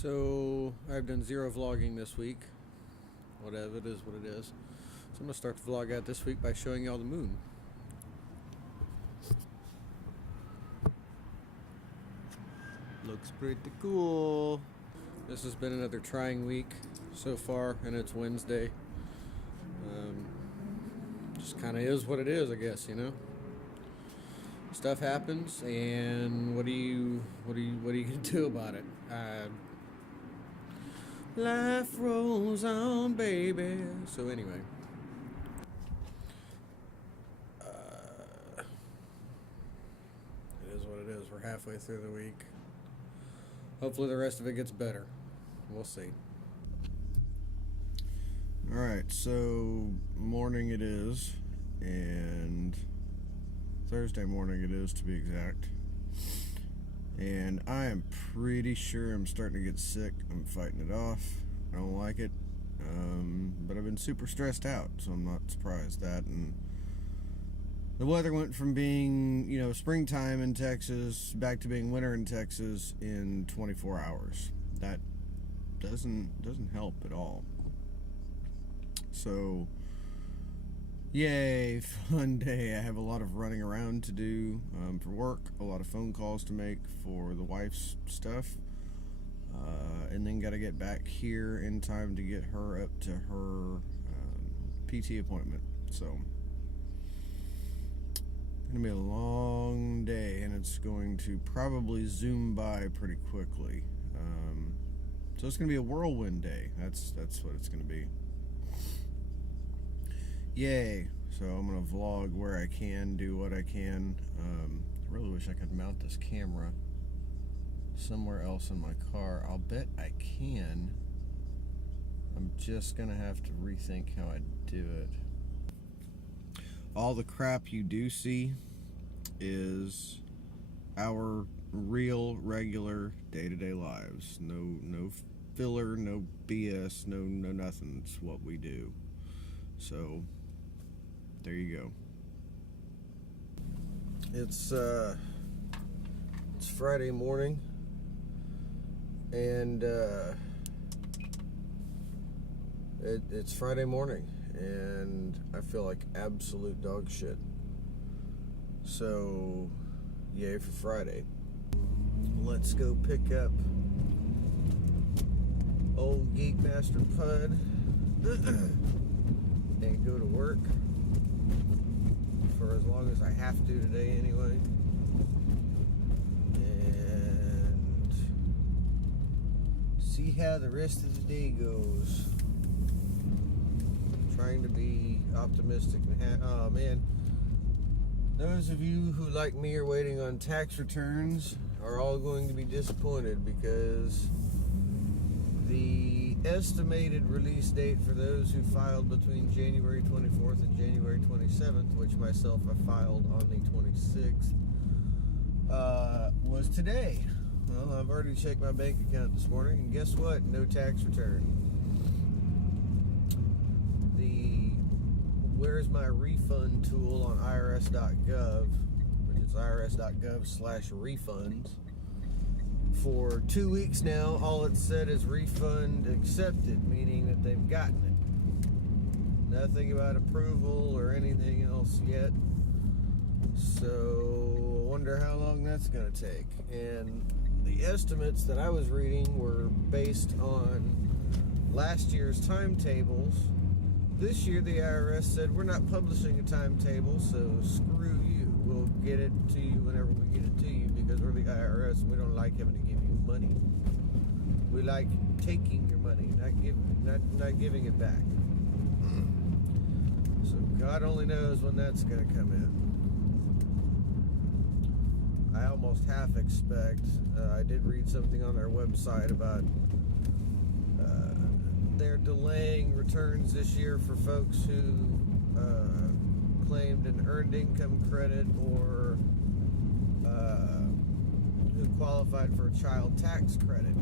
So I've done zero vlogging this week. Whatever, it is what it is. So I'm going to start the vlog out this week by showing y'all the moon. Looks pretty cool. This has been another trying week so far, and it's Wednesday. Just kind of is what it is, I guess, you know. Stuff happens, and what are you gonna do about it? Life rolls on, baby. So anyway, it is what it is. We're halfway through the week. Hopefully the rest of it gets better. We'll see. Alright, so morning it is, and Thursday morning it is, to be exact. And I am pretty sure I'm starting to get sick. I'm fighting it off. I don't like it. But I've been super stressed out, so I'm not surprised that. And the weather went from being, springtime in Texas back to being winter in Texas in 24 hours. That doesn't help at all. So, yay, fun day. I have a lot of running around to do for work, a lot of phone calls to make for the wife's stuff, and then got to get back here in time to get her up to her PT appointment. So, going to be a long day, and it's going to probably zoom by pretty quickly. So it's going to be a whirlwind day. That's what it's going to be. Yay. So I'm going to vlog where I can, do what I can. I really wish I could mount this camera somewhere else in my car. I'll bet I can. I'm just going to have to rethink how I do it. All the crap you do see is our real, regular, day-to-day lives. No filler, no BS, no nothing. It's what we do. So there you go. It's Friday morning, and it's Friday morning, and I feel like absolute dog shit. So yay for Friday. Let's go pick up old Geek Master Pud and go to work for as long as I have to today anyway, and see how the rest of the day goes. Trying to be optimistic and oh man, those of you who like me are waiting on tax returns are all going to be disappointed, because the estimated release date for those who filed between January 24th and January 27th, which myself I filed on the 26th, was today. Well, I've already checked my bank account this morning, and guess what? No tax return. The Where's My Refund tool on irs.gov, which is irs.gov/refunds, for 2 weeks now, all it said is refund accepted, meaning that they've gotten it. Nothing about approval or anything else yet. So I wonder how long that's going to take. And the estimates that I was reading were based on last year's timetables. This year the IRS said, we're not publishing a timetable, so screw you. We'll get it to you whenever we get it to you, because we're the IRS and we don't like having to give you money. We like taking your money, not giving it back. So God only knows when that's going to come in. I almost half expect, I did read something on their website about they're delaying returns this year for folks who claimed an earned income credit or who qualified for a child tax credit.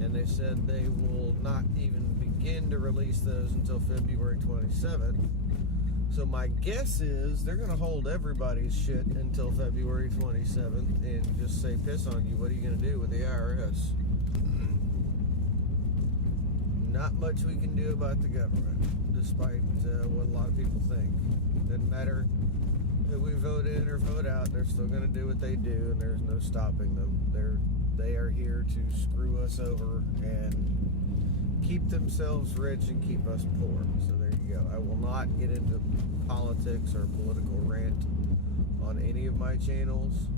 And they said they will not even begin to release those until February 27th. So my guess is they're going to hold everybody's shit until February 27th and just say, piss on you, what are you going to do with the IRS? not much we can do about the government, despite what a lot of people think. Doesn't matter who we vote in or vote out, they're still going to do what they do, and there's no stopping them. They are here to screw us over and keep themselves rich and keep us poor. So there you go. I will not get into politics or political rant on any of my channels,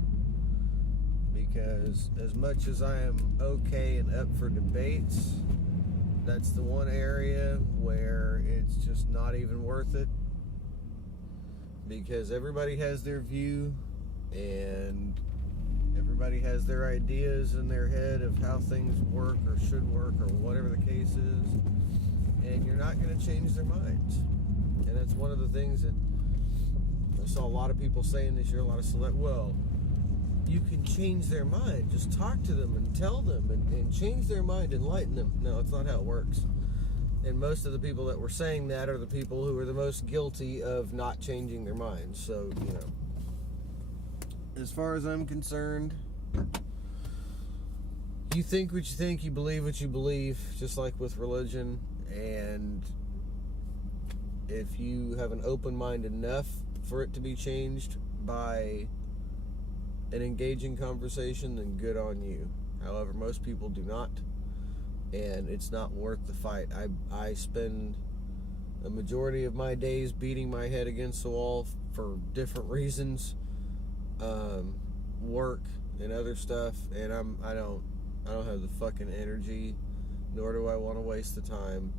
because as much as I am okay and up for debates, that's the one area where it's just not even worth it, because everybody has their view and everybody has their ideas in their head of how things work or should work or whatever the case is, and you're not going to change their minds. And that's one of the things that I saw a lot of people saying this year, a lot of well, you can change their mind. Just talk to them and tell them and change their mind, enlighten them. No, it's not how it works. And most of the people that were saying that are the people who are the most guilty of not changing their minds. So, you know, as far as I'm concerned, you think what you think, you believe what you believe, just like with religion. And if you have an open mind enough for it to be changed by an engaging conversation, then good on you. However, most people do not, and it's not worth the fight. I spend a majority of my days beating my head against the wall for different reasons, work and other stuff, and I don't have the fucking energy, nor do I want to waste the time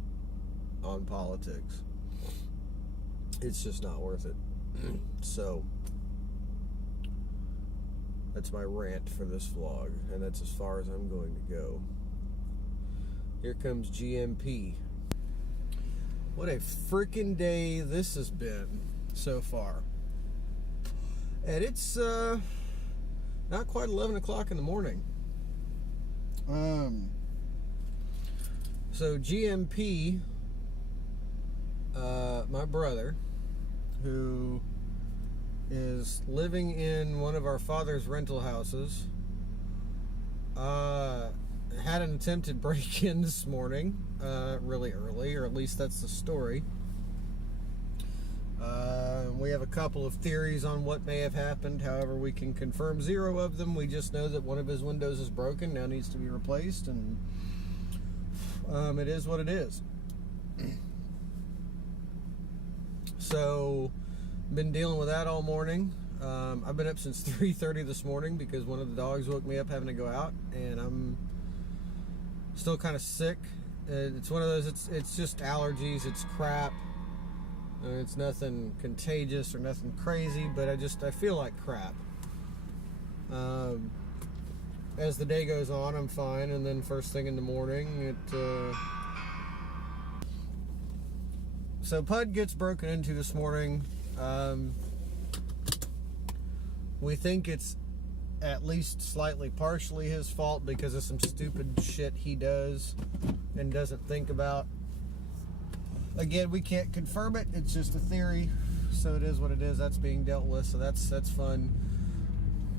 on politics. It's just not worth it. So that's my rant for this vlog, and that's as far as I'm going to go. Here comes GMP. What a freaking day this has been so far. And it's not quite 11 o'clock in the morning. So GMP, my brother, who is living in one of our father's rental houses, had an attempted break-in this morning, really early, or at least that's the story. We have a couple of theories on what may have happened. However, we can confirm zero of them. We just know that one of his windows is broken, now needs to be replaced, and it is what it is. So, been dealing with that all morning. I've been up since 3:30 this morning because one of the dogs woke me up having to go out, and I'm still kind of sick. It's one of those, it's just allergies, it's crap. It's nothing contagious or nothing crazy, but I feel like crap. As the day goes on, I'm fine, and then first thing in the morning, so Pud gets broken into this morning. We think it's at least slightly partially his fault because of some stupid shit he does and doesn't think about. Again, we can't confirm it. It's just a theory, so it is what it is. That's being dealt with, so that's fun.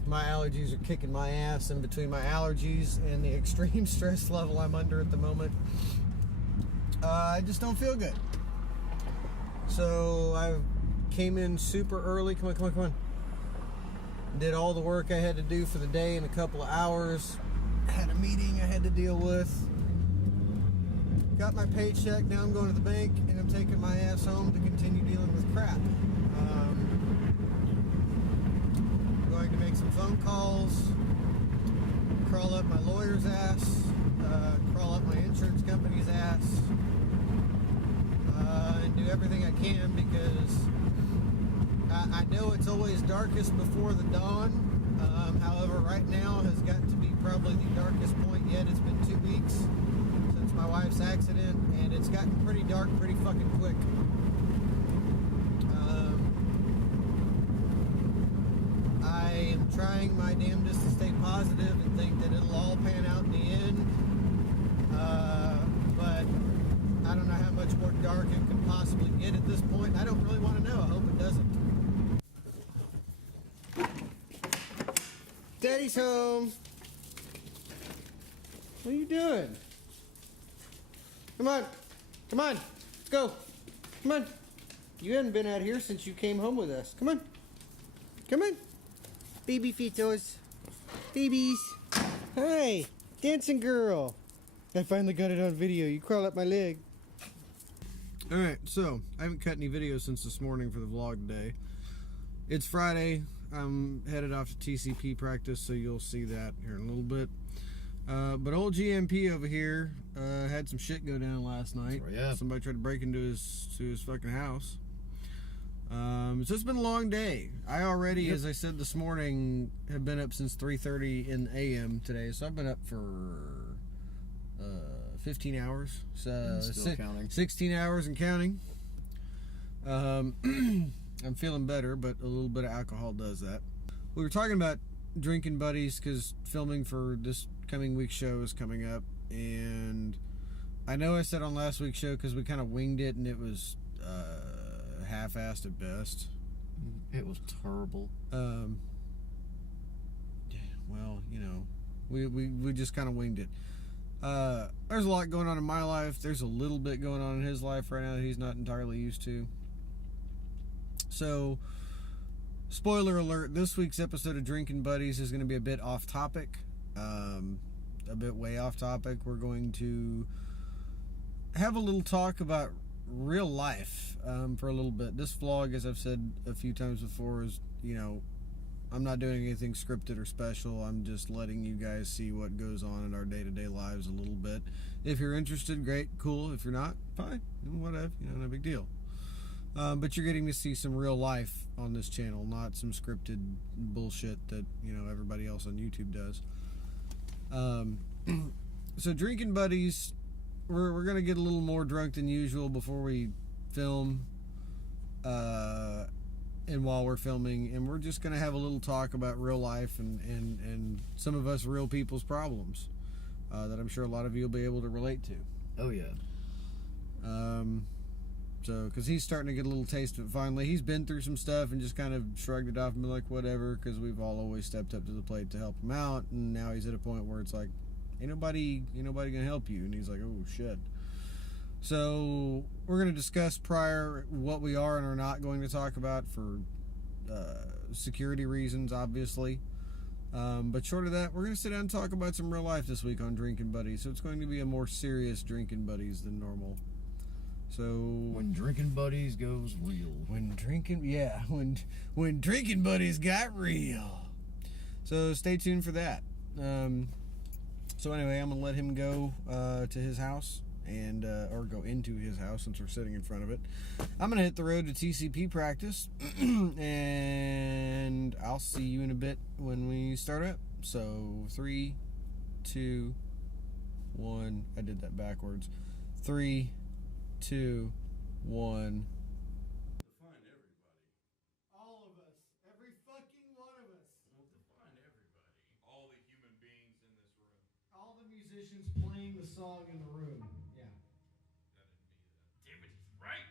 My allergies are kicking my ass, and between my allergies and the extreme stress level I'm under at the moment, I just don't feel good. So I came in super early. Come on. Did all the work I had to do for the day in a couple of hours. Had a meeting I had to deal with. Got my paycheck. Now I'm going to the bank and I'm taking my ass home to continue dealing with crap. Going to make some phone calls, crawl up my lawyer's ass, crawl up my insurance company's ass, and do everything I can, because I know it's always darkest before the dawn. However, right now has got to be probably the darkest point yet. It's been 2 weeks since my wife's accident, and it's gotten pretty dark pretty fucking quick. I am trying my damnedest to stay positive and think that it'll all pan out in the end. But I don't know how much more dark it could possibly get at this point. I don't really want to know. I hope it doesn't. Daddy's home. What are you doing? Come on. Come on. Let's go. Come on. You hadn't been out here since you came home with us. Come on. Come on. Baby Fitos. Babies. Hi. Dancing girl. I finally got it on video. You crawl up my leg. Alright, so I haven't cut any videos since this morning for the vlog today. It's Friday. I'm headed off to TCP practice, so you'll see that here in a little bit. But old GMP over here had some shit go down last night. Oh, yeah. Somebody tried to break into his fucking house. So it's been a long day. I already, as I said this morning, have been up since 3:30 in the AM today. So I've been up for 15 hours. So still counting. 16 hours and counting. I'm feeling better, but a little bit of alcohol does that. We were talking about drinking buddies because filming for this coming week's show is coming up, and I know I said on last week's show because we kind of winged it and it was half-assed at best. It was terrible. Well, you know, we just kind of winged it. There's a lot going on in my life. There's a little bit going on in his life right now that he's not entirely used to. So, spoiler alert, this week's episode of Drinking Buddies is going to be a bit off topic. A bit way off topic. We're going to have a little talk about real life for a little bit. This vlog, as I've said a few times before, is, you know, I'm not doing anything scripted or special. I'm just letting you guys see what goes on in our day-to-day lives a little bit. If you're interested, great, cool. If you're not, fine, whatever, you know, no big deal. But you're getting to see some real life on this channel, not some scripted bullshit that, you know, everybody else on YouTube does. So Drinking Buddies, we're going to get a little more drunk than usual before we film, and while we're filming, and we're just going to have a little talk about real life and some of us real people's problems that I'm sure a lot of you will be able to relate to. Oh, yeah. So, because he's starting to get a little taste of it finally. He's been through some stuff and just kind of shrugged it off and been like, whatever, because we've all always stepped up to the plate to help him out, and now he's at a point where it's like, ain't nobody gonna help you, and he's like, oh, shit. So, we're going to discuss prior what we are and are not going to talk about for security reasons, obviously. But short of that, we're going to sit down and talk about some real life this week on Drinking Buddies. So, it's going to be a more serious Drinking Buddies than normal. So when Drinking Buddies goes real. When Drinking Buddies got real. So stay tuned for that. So anyway, I'm gonna let him go to his house and or go into his house since we're sitting in front of it. I'm gonna hit the road to TCP practice, and I'll see you in a bit when we start up. So 3, 2, 1. I did that backwards. 3, 2, 1. Define everybody. All of us. Every fucking one of us. Well, define everybody. All the human beings in this room. All the musicians playing the song in the room. Yeah. That didn't mean that. Damn it, he's right.